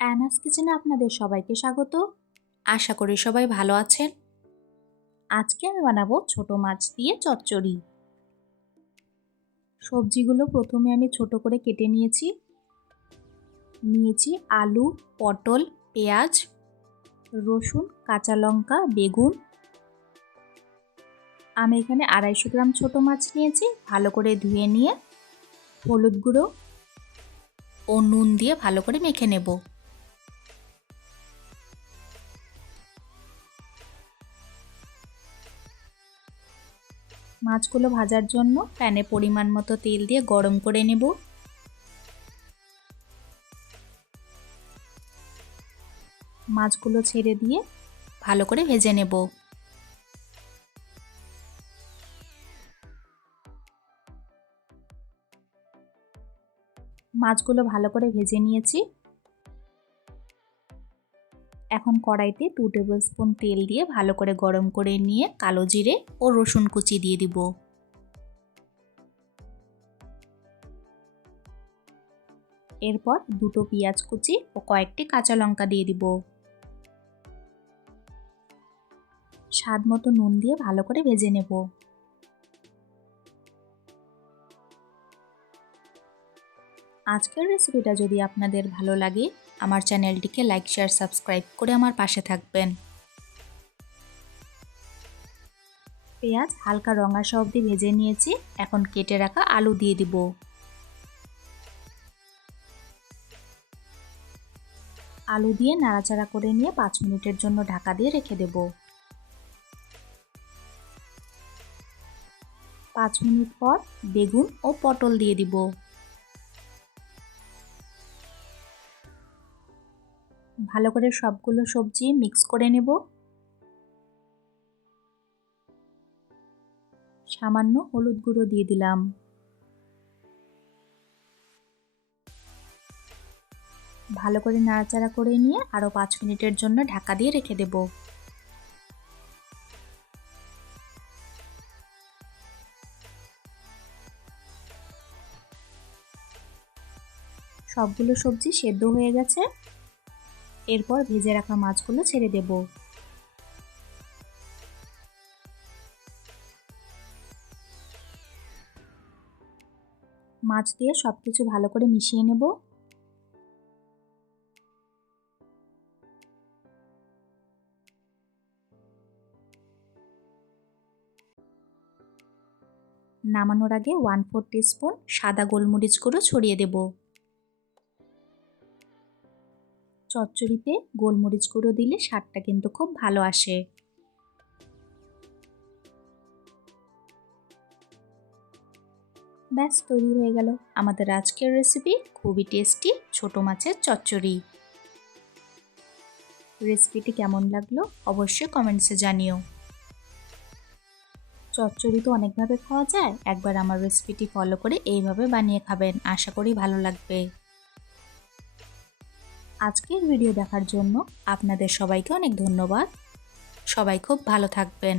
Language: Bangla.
অ্যানাস কিচেনে আপনাদের সবাইকে স্বাগত। আশা করি সবাই ভালো আছেন। আজকে আমি বানাবো ছোট মাছ দিয়ে চচ্চড়ি। সবজিগুলো প্রথমে আমি ছোট করে কেটে নিয়েছি আলু, পটল, পেঁয়াজ, রসুন, কাঁচা লঙ্কা, বেগুন। আমি এখানে 250 গ্রাম ছোট মাছ নিয়েছি। ভালো করে ধুয়ে নিয়ে হলুদ গুঁড়ো ও নুন দিয়ে ভালো করে মেখে নেব। মাছগুলো ভাজার জন্য প্যানে পরিমাণ মতো তেল দিয়ে গরম করে নেব। মাছগুলো ছেড়ে দিয়ে ভালো করে ভেজে নেব। মাছগুলো ভালো করে ভেজে নিয়েছি। এখন কড়াইতে 2 টেবিল স্পুন তেল দিয়ে ভালো করে গরম করে নিয়ে কালো জিরে ও রসুন কুচি দিয়ে দিব। এরপর দুটো পেঁয়াজ কুচি ও কয়েকটি কাঁচা লঙ্কা দিয়ে দিব। স্বাদ মতো নুন দিয়ে ভালো করে ভেজে নেব। আজকের রেসিপিটা যদি আপনাদের ভালো লাগে আমার চ্যানেলটিকে লাইক, শেয়ার, সাবস্ক্রাইব করে আমার পাশে থাকবেন। পেঁয়াজ হালকা রঙাশা অবধি ভেজে নিয়েছি। এখন কেটে রাখা আলু দিয়ে দিব। আলু দিয়ে নাড়াচাড়া করে নিয়ে 5 মিনিটের জন্য ঢাকা দিয়ে রেখে দেব। 5 মিনিট পর বেগুন ও পটল দিয়ে দিব। ভালো করে সবগুলো সবজি মিক্স করে নেব। সামান্য হলুদ গুঁড়ো দিয়ে দিলাম। ভালো করে নাড়াচাড়া করে নিয়ে আরও 5 মিনিটের জন্য ঢাকা দিয়ে রেখে দেব। সবগুলো সবজি সেদ্ধ হয়ে গেছে। এরপর ভেজে রাখা মাছগুলো ছেড়ে দেব। মাছ দিয়ে সবকিছু ভালো করে মিশিয়ে নেব। নামানোর আগে 1/4 টিস্পুন সাদা গোলমরিচ গুঁড়ো ছড়িয়ে দেব। চচ্চড়িতে গোলমরিচ গুঁড়ো দিলে স্বাদটা কিন্তু খুব ভালো আসে। ব্যাস তৈরি হয়ে গেল আমাদের আজকের রেসিপি, খুবই টেস্টি ছোট মাছের চচ্চড়ি। রেসিপিটি কেমন লাগলো অবশ্যই কমেন্টসে জানিও। চচ্চড়ি তো অনেকভাবে খাওয়া যায়, একবার আমার রেসিপিটি ফলো করে এইভাবে বানিয়ে খাবেন, আশা করি ভালো লাগবে। আজকের ভিডিও দেখার জন্য আপনাদের সবাইকে অনেক ধন্যবাদ। সবাই খুব ভালো থাকবেন।